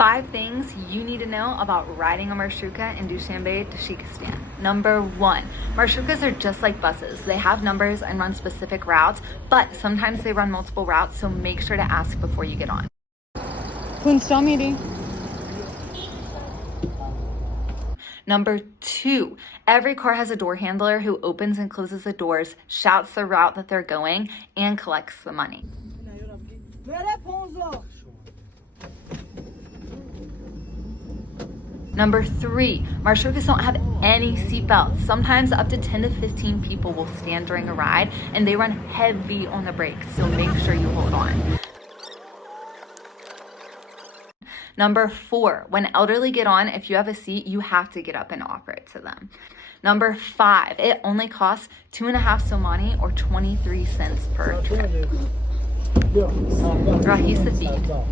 5 things you need to know about riding a marshrutka in Dushanbe, Tajikistan. Number 1, marshrukas are just like buses. They have numbers and run specific routes, but sometimes they run multiple routes, so make sure to ask before you get on. Number 2, every car has a door handler who opens and closes the doors, shouts the route that they're going, and collects the money. Number 3, marshrukas don't have any seatbelts. Sometimes up to 10 to 15 people will stand during a ride, and they run heavy on the brakes, so make sure you hold on. Number 4, when elderly get on, if you have a seat, you have to get up and offer it to them. Number 5, it only costs 2.5 somani or 23 cents per trip. Rahi Safid.